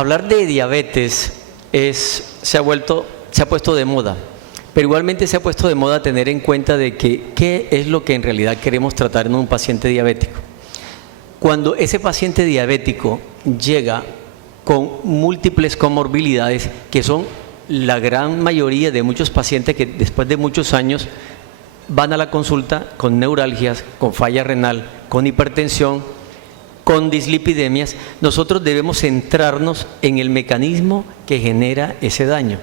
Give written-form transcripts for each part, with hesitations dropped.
Hablar de diabetes se ha puesto de moda, pero igualmente se ha puesto de moda tener en cuenta de que qué es lo que en realidad queremos tratar en un paciente diabético. Cuando ese paciente diabético llega con múltiples comorbilidades, que son la gran mayoría de muchos pacientes que después de muchos años van a la consulta con neuralgias, con falla renal, con hipertensión, con dislipidemias, nosotros debemos centrarnos en el mecanismo que genera ese daño.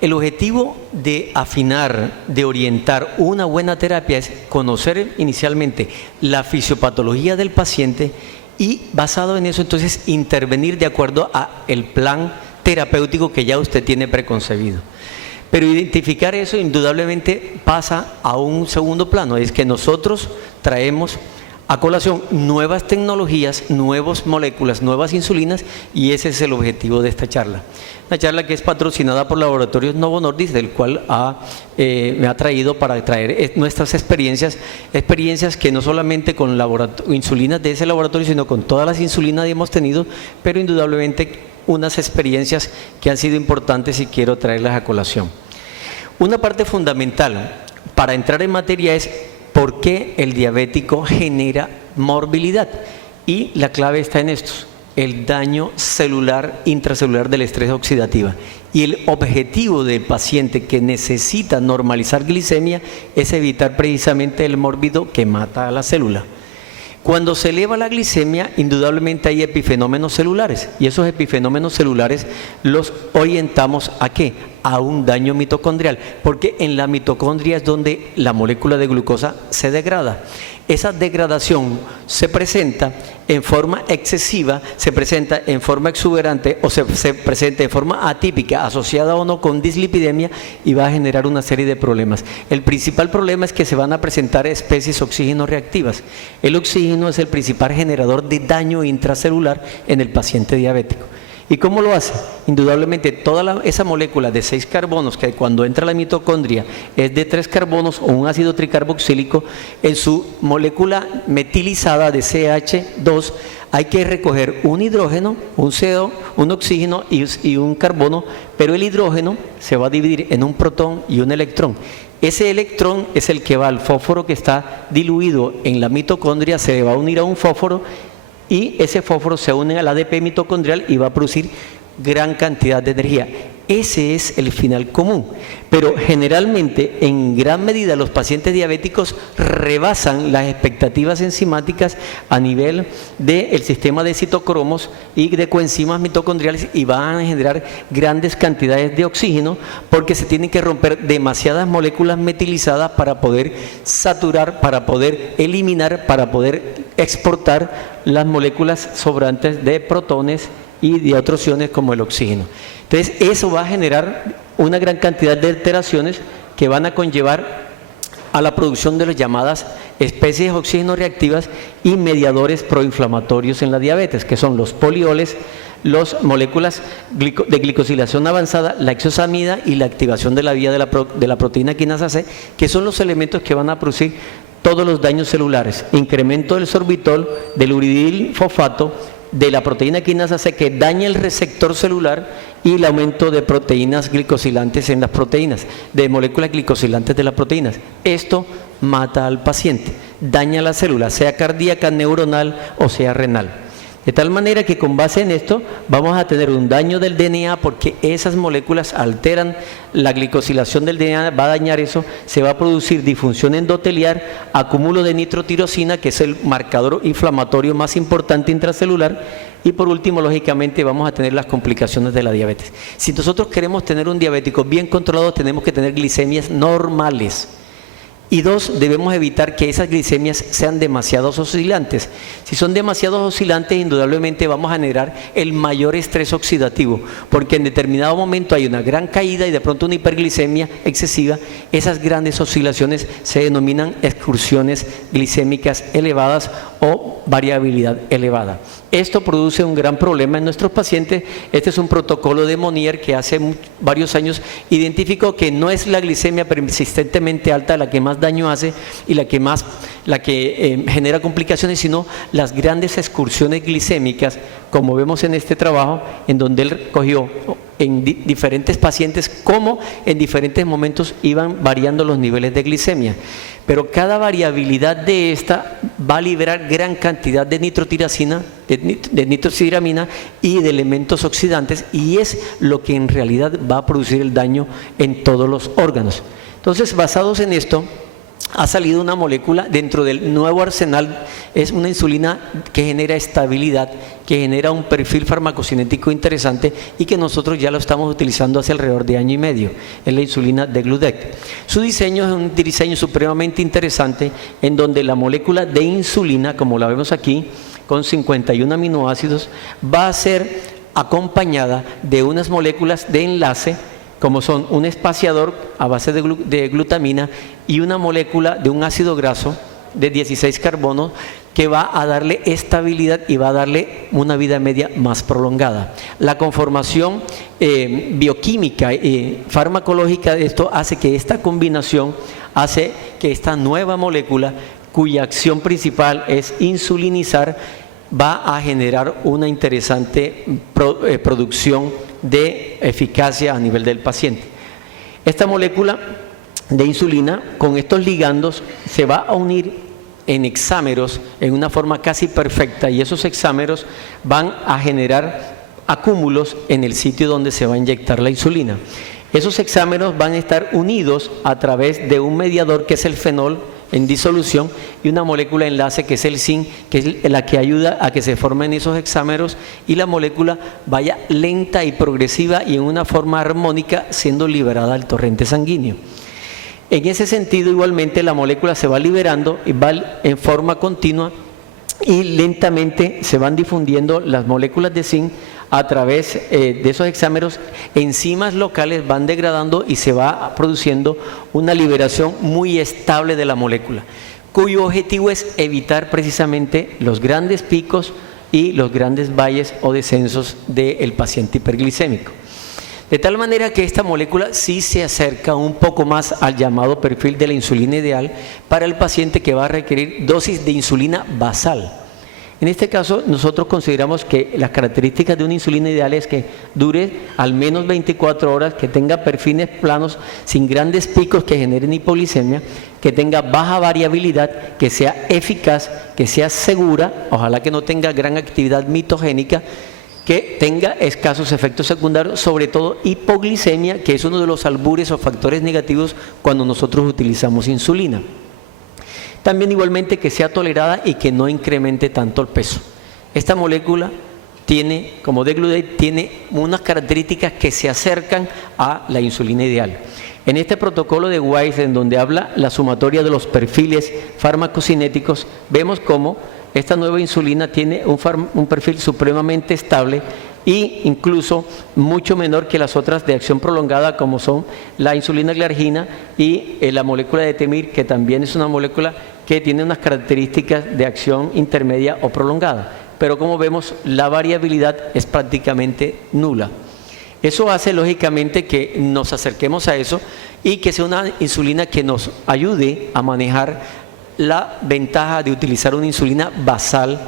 El objetivo de afinar, de orientar una buena terapia es conocer inicialmente la fisiopatología del paciente y basado en eso entonces intervenir de acuerdo al plan terapéutico que ya usted tiene preconcebido. Pero identificar eso indudablemente pasa a un segundo plano, es que nosotros traemos a colación nuevas tecnologías, nuevas moléculas, nuevas insulinas, y ese es el objetivo de esta charla. Una charla que es patrocinada por Laboratorios Novo Nordisk, del cual me ha traído para traer nuestras experiencias que no solamente con insulinas de ese laboratorio, sino con todas las insulinas que hemos tenido, pero indudablemente unas experiencias que han sido importantes y quiero traerlas a colación. Una parte fundamental para entrar en materia es ¿por qué el diabético genera morbilidad? Y la clave está en estos: el daño celular, intracelular del estrés oxidativo. Y el objetivo del paciente que necesita normalizar glicemia es evitar precisamente el mórbido que mata a la célula. Cuando se eleva la glicemia, indudablemente hay epifenómenos celulares, y esos epifenómenos celulares los orientamos ¿a qué? A un daño mitocondrial, porque en la mitocondria es donde la molécula de glucosa se degrada. Esa degradación se presenta en forma excesiva, se presenta en forma exuberante o se presenta en forma atípica, asociada o no con dislipidemia, y va a generar una serie de problemas. El principal problema es que se van a presentar especies oxígeno reactivas. El oxígeno es el principal generador de daño intracelular en el paciente diabético. ¿Y cómo lo hace? Indudablemente toda esa molécula de 6 carbonos que cuando entra a la mitocondria es de 3 carbonos o un ácido tricarboxílico, en su molécula metilizada de CH2 hay que recoger un hidrógeno, un CO, un oxígeno y un carbono, pero el hidrógeno se va a dividir en un protón y un electrón. Ese electrón es el que va al fósforo que está diluido en la mitocondria, se va a unir a un fósforo, y ese fósforo se une al ADP mitocondrial y va a producir gran cantidad de energía. Ese es el final común, pero generalmente en gran medida los pacientes diabéticos rebasan las expectativas enzimáticas a nivel del sistema de citocromos y de coenzimas mitocondriales, y van a generar grandes cantidades de oxígeno porque se tienen que romper demasiadas moléculas metilizadas para poder saturar, para poder eliminar, para poder exportar las moléculas sobrantes de protones y de otros iones como el oxígeno. Entonces eso va a generar una gran cantidad de alteraciones que van a conllevar a la producción de las llamadas especies oxígeno reactivas y mediadores proinflamatorios en la diabetes, que son los polioles, las moléculas de glicosilación avanzada, la exosamida y la activación de la vía de la proteína quinasa C, que son los elementos que van a producir todos los daños celulares: incremento del sorbitol, del uridil fosfato, de la proteína quinasa C, que daña el receptor celular, y el aumento de proteínas glicosilantes en las proteínas, de moléculas glicosilantes de las proteínas. Esto mata al paciente, daña la célula, sea cardíaca, neuronal o sea renal. De tal manera que con base en esto vamos a tener un daño del DNA, porque esas moléculas alteran la glicosilación del DNA, va a dañar eso, se va a producir disfunción endoteliar, acúmulo de nitrotirosina, que es el marcador inflamatorio más importante intracelular, y por último, lógicamente, vamos a tener las complicaciones de la diabetes. Si nosotros queremos tener un diabético bien controlado, tenemos que tener glicemias normales. Y 2, debemos evitar que esas glicemias sean demasiado oscilantes. Si son demasiado oscilantes, indudablemente vamos a generar el mayor estrés oxidativo, porque en determinado momento hay una gran caída y de pronto una hiperglicemia excesiva. Esas grandes oscilaciones se denominan excursiones glicémicas elevadas o variabilidad elevada. Esto produce un gran problema en nuestros pacientes. Este es un protocolo de Monier que hace varios años identificó que no es la glicemia persistentemente alta la que más daño hace y la que genera complicaciones, sino las grandes excursiones glicémicas, como vemos en este trabajo, en donde él cogió en diferentes pacientes cómo en diferentes momentos iban variando los niveles de glicemia. Pero cada variabilidad de esta va a liberar gran cantidad de nitrotiracina, de nitrociramina y de elementos oxidantes, y es lo que en realidad va a producir el daño en todos los órganos. Entonces, basados en esto, ha salido una molécula dentro del nuevo arsenal, es una insulina que genera estabilidad, que genera un perfil farmacocinético interesante y que nosotros ya lo estamos utilizando hace alrededor de año y medio, es la insulina degludec. Su diseño es un diseño supremamente interesante en donde la molécula de insulina, como la vemos aquí, con 51 aminoácidos, va a ser acompañada de unas moléculas de enlace, como son un espaciador a base de glutamina y una molécula de un ácido graso de 16 carbonos que va a darle estabilidad y va a darle una vida media más prolongada. La conformación bioquímica y farmacológica de esto hace que esta combinación, hace que esta nueva molécula, cuya acción principal es insulinizar, va a generar una interesante producción de eficacia a nivel del paciente. Esta molécula de insulina con estos ligandos se va a unir en hexámeros en una forma casi perfecta, y esos hexámeros van a generar acúmulos en el sitio donde se va a inyectar la insulina. Esos hexámeros van a estar unidos a través de un mediador que es el fenol en disolución y una molécula enlace que es el zinc, que es la que ayuda a que se formen esos hexámeros y la molécula vaya lenta y progresiva y en una forma armónica siendo liberada al torrente sanguíneo. En ese sentido, igualmente, la molécula se va liberando y va en forma continua y lentamente se van difundiendo las moléculas de zinc a través de esos hexámeros. Enzimas locales van degradando y se va produciendo una liberación muy estable de la molécula, cuyo objetivo es evitar precisamente los grandes picos y los grandes valles o descensos del paciente hiperglicémico. De tal manera que esta molécula sí se acerca un poco más al llamado perfil de la insulina ideal para el paciente que va a requerir dosis de insulina basal. En este caso, nosotros consideramos que las características de una insulina ideal es que dure al menos 24 horas, que tenga perfiles planos sin grandes picos que generen hipoglicemia, que tenga baja variabilidad, que sea eficaz, que sea segura, ojalá que no tenga gran actividad mitogénica, que tenga escasos efectos secundarios, sobre todo hipoglicemia, que es uno de los albures o factores negativos cuando nosotros utilizamos insulina. También igualmente que sea tolerada y que no incremente tanto el peso. Esta molécula tiene, como degludec, tiene unas características que se acercan a la insulina ideal. En este protocolo de Weiss, en donde habla la sumatoria de los perfiles farmacocinéticos, vemos cómo esta nueva insulina tiene un perfil supremamente estable e incluso mucho menor que las otras de acción prolongada, como son la insulina glargina y la molécula de Temir, que también es una molécula que tiene unas características de acción intermedia o prolongada. Pero como vemos, la variabilidad es prácticamente nula. Eso hace lógicamente que nos acerquemos a eso y que sea una insulina que nos ayude a manejar la ventaja de utilizar una insulina basal,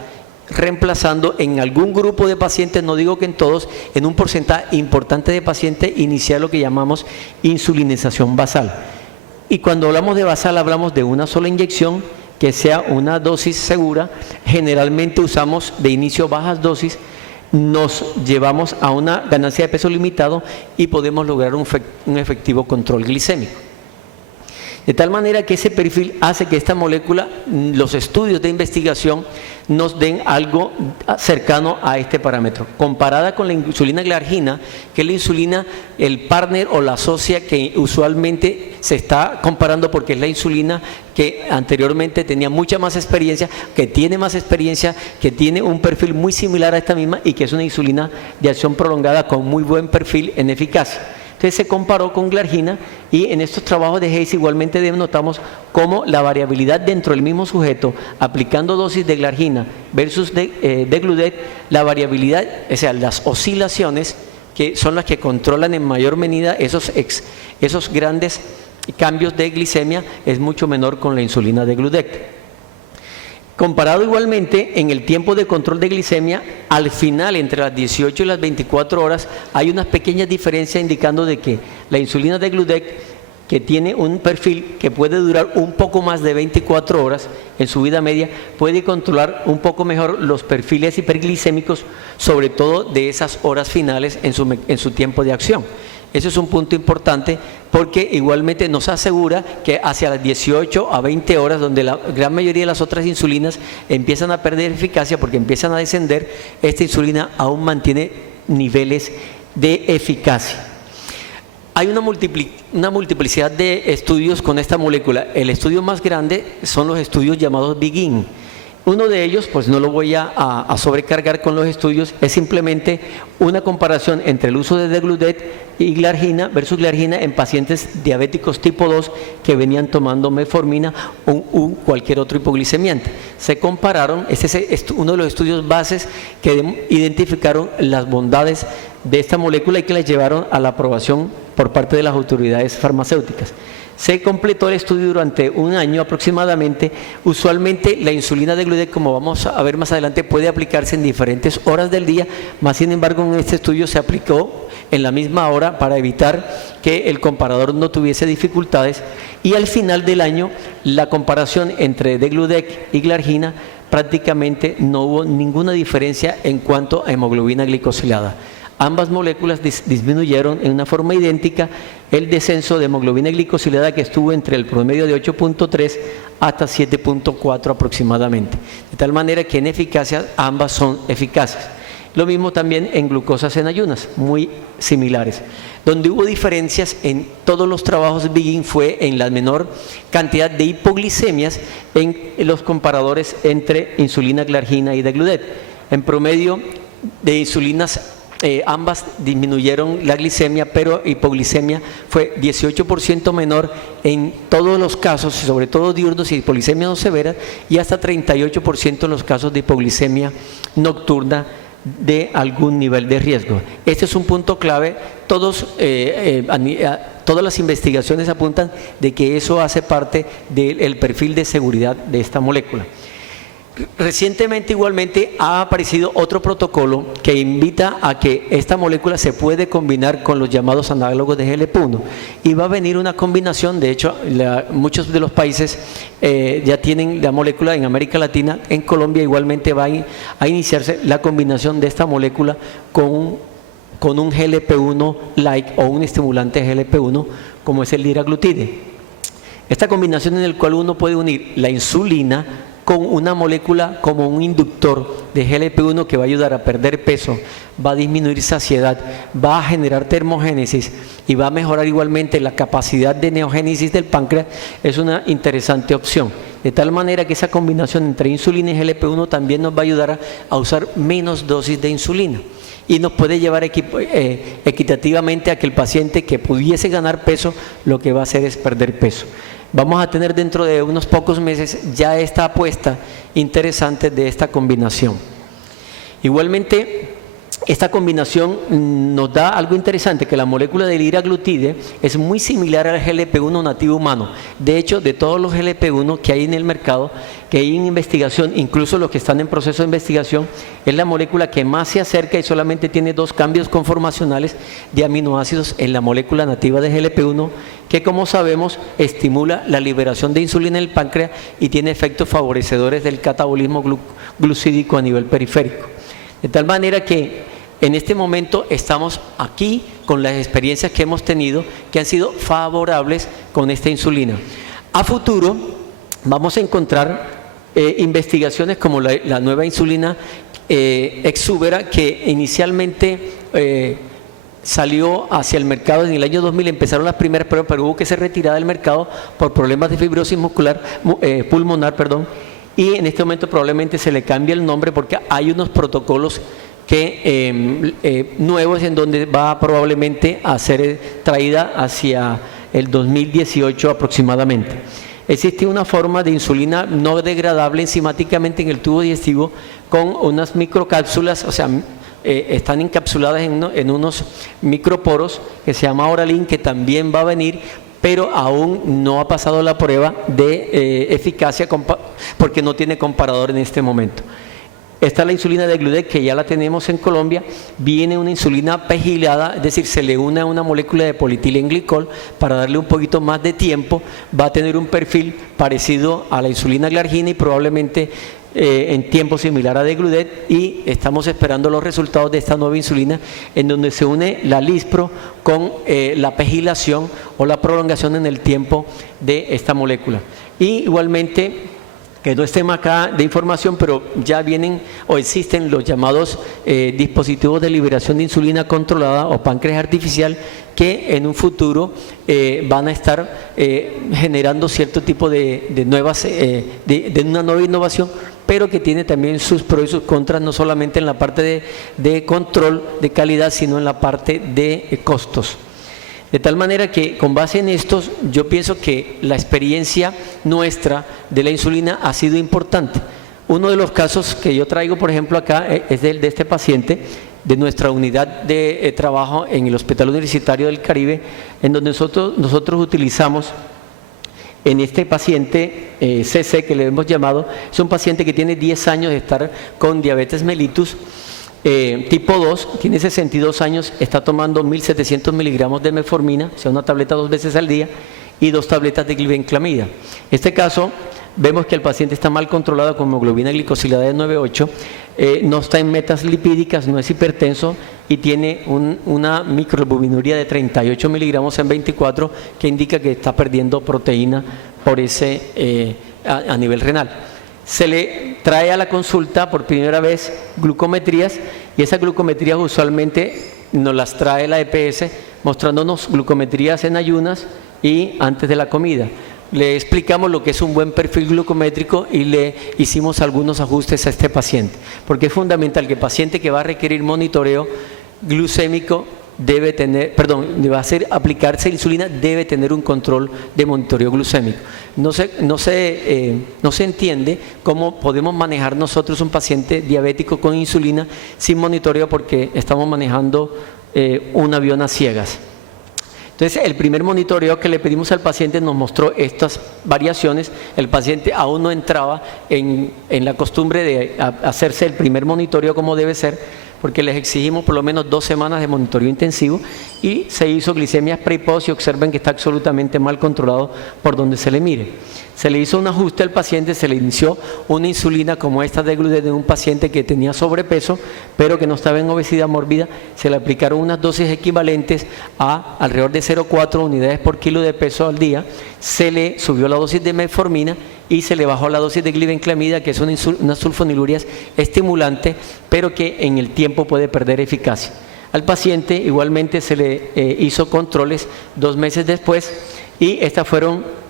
reemplazando en algún grupo de pacientes, no digo que en todos, en un porcentaje importante de pacientes, iniciar lo que llamamos insulinización basal. Y cuando hablamos de basal, hablamos de una sola inyección, que sea una dosis segura. Generalmente usamos de inicio bajas dosis, nos llevamos a una ganancia de peso limitado y podemos lograr un efectivo control glicémico. De tal manera que ese perfil hace que esta molécula, los estudios de investigación, nos den algo cercano a este parámetro. Comparada con la insulina glargina, que es la insulina, el partner o la socia que usualmente se está comparando porque es la insulina que anteriormente tenía mucha más experiencia, que tiene más experiencia, que tiene un perfil muy similar a esta misma y que es una insulina de acción prolongada con muy buen perfil en eficacia. Entonces se comparó con glargina y en estos trabajos de Hayes igualmente denotamos cómo la variabilidad dentro del mismo sujeto, aplicando dosis de glargina versus de Gludet, la variabilidad, o sea, las oscilaciones, que son las que controlan en mayor medida esos grandes cambios de glicemia, es mucho menor con la insulina de Gludet. Comparado igualmente en el tiempo de control de glicemia, al final entre las 18 y las 24 horas hay unas pequeñas diferencias indicando de que la insulina de Gludet, que tiene un perfil que puede durar un poco más de 24 horas en su vida media, puede controlar un poco mejor los perfiles hiperglicémicos, sobre todo de esas horas finales en su tiempo de acción. Ese es un punto importante porque igualmente nos asegura que hacia las 18 a 20 horas, donde la gran mayoría de las otras insulinas empiezan a perder eficacia porque empiezan a descender, esta insulina aún mantiene niveles de eficacia. Hay una multiplicidad de estudios con esta molécula. El estudio más grande son los estudios llamados BEGIN. Uno de ellos, pues no lo voy a sobrecargar con los estudios, es simplemente una comparación entre el uso de Degludec y glargina versus glargina en pacientes diabéticos tipo 2 que venían tomando metformina o cualquier otro hipoglicemiante. Se compararon, este es uno de los estudios bases que identificaron las bondades de esta molécula y que la llevaron a la aprobación por parte de las autoridades farmacéuticas. Se completó el estudio durante un año aproximadamente. Usualmente la insulina de Degludec, como vamos a ver más adelante, puede aplicarse en diferentes horas del día, más sin embargo en este estudio se aplicó en la misma hora para evitar que el comparador no tuviese dificultades, y al final del año la comparación entre Degludec y glargina prácticamente no hubo ninguna diferencia en cuanto a hemoglobina glicosilada. Ambas moléculas disminuyeron en una forma idéntica el descenso de hemoglobina glicosilada, que estuvo entre el promedio de 8.3 hasta 7.4 aproximadamente. De tal manera que en eficacia ambas son eficaces. Lo mismo también en glucosas en ayunas, muy similares. Donde hubo diferencias en todos los trabajos BEGIN fue en la menor cantidad de hipoglicemias en los comparadores entre insulina glargina y Degludec. En promedio de insulinas, ambas disminuyeron la glicemia, pero hipoglicemia fue 18% menor en todos los casos, sobre todo diurnos y hipoglicemia no severa, y hasta 38% en los casos de hipoglicemia nocturna de algún nivel de riesgo. Este es un punto clave. Todas las investigaciones apuntan de que eso hace parte del perfil de seguridad de esta molécula. Recientemente igualmente ha aparecido otro protocolo que invita a que esta molécula se puede combinar con los llamados análogos de GLP-1, y va a venir una combinación. De hecho, muchos de los países ya tienen la molécula. En América Latina, en Colombia igualmente va a iniciarse la combinación de esta molécula con un GLP-1-like o un estimulante GLP-1 como es el liraglutide. Esta combinación en la cual uno puede unir la insulina con una molécula como un inductor de GLP-1 que va a ayudar a perder peso, va a disminuir saciedad, va a generar termogénesis y va a mejorar igualmente la capacidad de neogénesis del páncreas, es una interesante opción. De tal manera que esa combinación entre insulina y GLP-1 también nos va a ayudar a usar menos dosis de insulina, y nos puede llevar equitativamente a que el paciente que pudiese ganar peso, lo que va a hacer es perder peso. Vamos a tener dentro de unos pocos meses ya esta apuesta interesante de esta combinación. Igualmente, esta combinación nos da algo interesante, que la molécula del liraglutide es muy similar al GLP-1 nativo humano. De hecho, de todos los GLP-1 que hay en el mercado, que hay en investigación, incluso los que están en proceso de investigación, es la molécula que más se acerca y solamente tiene 2 cambios conformacionales de aminoácidos en la molécula nativa de GLP-1, que, como sabemos, estimula la liberación de insulina en el páncreas y tiene efectos favorecedores del catabolismo glucídico a nivel periférico. De tal manera que en este momento estamos aquí con las experiencias que hemos tenido, que han sido favorables con esta insulina. A futuro vamos a encontrar investigaciones como la nueva insulina Exubera, que inicialmente salió hacia el mercado en el año 2000, empezaron las primeras pruebas, pero hubo que ser retirada del mercado por problemas de fibrosis pulmonar, y en este momento probablemente se le cambie el nombre porque hay unos protocolos nuevos, en donde va probablemente a ser traída hacia el 2018 aproximadamente. Existe una forma de insulina no degradable enzimáticamente en el tubo digestivo con unas microcápsulas, o sea, están encapsuladas en unos microporos que se llama Oralin, que también va a venir, pero aún no ha pasado la prueba de eficacia porque no tiene comparador en este momento. Esta es la insulina de Gludec, que ya la tenemos en Colombia. Viene una insulina pegilada, es decir, se le une a una molécula de politilenglicol para darle un poquito más de tiempo. Va a tener un perfil parecido a la insulina glargina y probablemente en tiempo similar a de Gludec, y estamos esperando los resultados de esta nueva insulina, en donde se une la Lispro con la pegilación o la prolongación en el tiempo de esta molécula. Y igualmente, que no es tema acá de información, pero ya vienen o existen los llamados dispositivos de liberación de insulina controlada o páncreas artificial, que en un futuro van a estar generando cierto tipo de nuevas, de una nueva innovación, pero que tiene también sus pros y sus contras, no solamente en la parte de control de calidad, sino en la parte de costos. De tal manera que con base en estos, yo pienso que la experiencia nuestra de la insulina ha sido importante. Uno de los casos que yo traigo, por ejemplo, acá es de este paciente de nuestra unidad de trabajo en el Hospital Universitario del Caribe, en donde nosotros utilizamos en este paciente CC, que le hemos llamado. Es un paciente que tiene 10 años de estar con diabetes mellitus tipo 2, tiene 62 años, está tomando 1.700 miligramos de metformina, o sea, una tableta 2 veces al día, y 2 tabletas de glibenclamida. En este caso, vemos que el paciente está mal controlado con hemoglobina glicosilada de 9,8, no está en metas lipídicas, no es hipertenso y tiene una microalbuminuria de 38 miligramos en 24, que indica que está perdiendo proteína por a nivel renal. Se le trae a la consulta por primera vez glucometrías, y esas glucometrías usualmente nos las trae la EPS mostrándonos glucometrías en ayunas y antes de la comida. Le explicamos lo que es un buen perfil glucométrico y le hicimos algunos ajustes a este paciente, porque es fundamental que el paciente que va a requerir monitoreo glucémico va a aplicarse insulina, debe tener un control de monitoreo glucémico. No se entiende cómo podemos manejar nosotros un paciente diabético con insulina sin monitoreo, porque estamos manejando un avión a ciegas. Entonces, el primer monitoreo que le pedimos al paciente nos mostró estas variaciones. El paciente aún no entraba en la costumbre de hacerse el primer monitoreo como debe ser, porque les exigimos por lo menos 2 semanas de monitoreo intensivo, y se hizo glicemias pre y post, y observen que está absolutamente mal controlado por donde se le mire. Se le hizo un ajuste al paciente, se le inició una insulina como esta de Gludec de un paciente que tenía sobrepeso, pero que no estaba en obesidad mórbida. Se le aplicaron unas dosis equivalentes a alrededor de 0,4 unidades por kilo de peso al día. Se le subió la dosis de metformina y se le bajó la dosis de glibenclamida, que es una sulfonilurias estimulante, pero que en el tiempo puede perder eficacia. Al paciente igualmente se le hizo controles 2 meses después, y estas fueron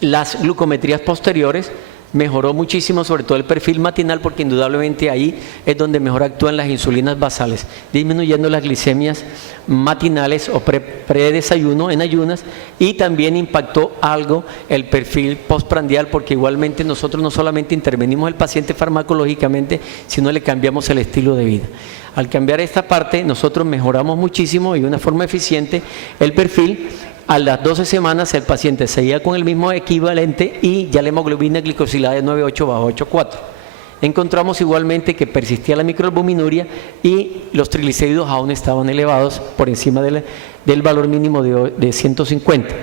las glucometrías posteriores. Mejoró muchísimo, sobre todo el perfil matinal, porque indudablemente ahí es donde mejor actúan las insulinas basales, disminuyendo las glicemias matinales o predesayuno en ayunas, y también impactó algo el perfil postprandial, porque igualmente nosotros no solamente intervenimos el paciente farmacológicamente, sino le cambiamos el estilo de vida. Al cambiar esta parte, nosotros mejoramos muchísimo y de una forma eficiente el perfil. A las 12 semanas el paciente seguía con el mismo equivalente y ya la hemoglobina glicosilada de 9,8 bajó a 8,4. Encontramos igualmente que persistía la microalbuminuria y los triglicéridos aún estaban elevados por encima del valor mínimo de 150.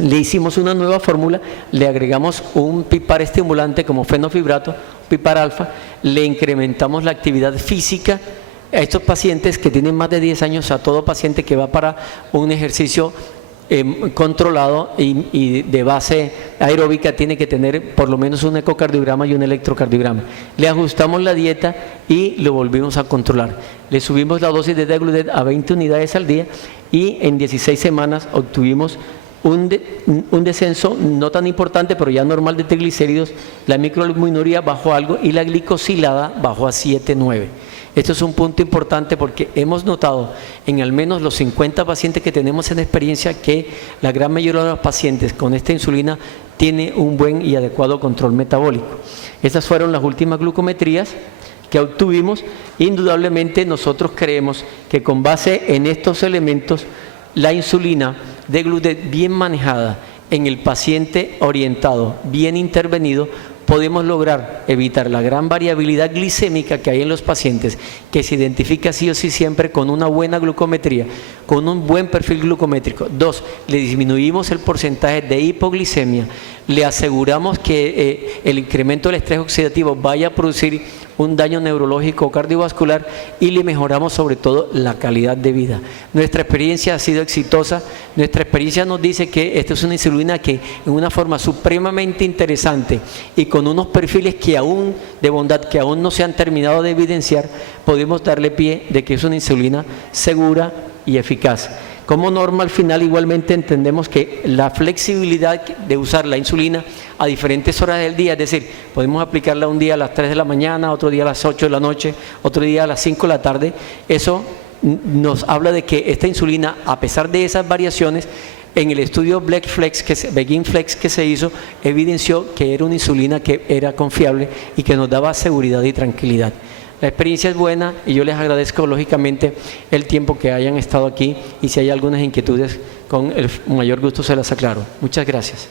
Le hicimos una nueva fórmula, le agregamos un PIPAR estimulante como fenofibrato, PIPAR alfa, le incrementamos la actividad física a estos pacientes que tienen más de 10 años, a todo paciente que va para un ejercicio controlado y de base aeróbica tiene que tener por lo menos un ecocardiograma y un electrocardiograma. Le ajustamos la dieta y lo volvimos a controlar. Le subimos la dosis de Gludec a 20 unidades al día, y en 16 semanas obtuvimos un descenso no tan importante, pero ya normal, de triglicéridos. La microalbuminuria bajó algo y la glicosilada bajó a 7,9. Esto es un punto importante porque hemos notado en al menos los 50 pacientes que tenemos en experiencia que la gran mayoría de los pacientes con esta insulina tiene un buen y adecuado control metabólico. Estas fueron las últimas glucometrías que obtuvimos. Indudablemente nosotros creemos que con base en estos elementos, la insulina de gluten bien manejada en el paciente orientado, bien intervenido, podemos lograr evitar la gran variabilidad glicémica que hay en los pacientes, que se identifica sí o sí siempre con una buena glucometría, con un buen perfil glucométrico. 2, le disminuimos el porcentaje de hipoglicemia, le aseguramos que el incremento del estrés oxidativo vaya a producir un daño neurológico o cardiovascular y le mejoramos sobre todo la calidad de vida. Nuestra experiencia ha sido exitosa, nuestra experiencia nos dice que esta es una insulina que en una forma supremamente interesante y con unos perfiles que aún de bondad que aún no se han terminado de evidenciar, podemos darle pie de que es una insulina segura y eficaz. Como norma, al final igualmente entendemos que la flexibilidad de usar la insulina a diferentes horas del día, es decir, podemos aplicarla un día a las 3 de la mañana, otro día a las 8 de la noche, otro día a las 5 de la tarde, eso nos habla de que esta insulina, a pesar de esas variaciones, en el estudio Begin Flex que se hizo, evidenció que era una insulina que era confiable y que nos daba seguridad y tranquilidad. La experiencia es buena y yo les agradezco lógicamente el tiempo que hayan estado aquí y si hay algunas inquietudes, con el mayor gusto se las aclaro. Muchas gracias.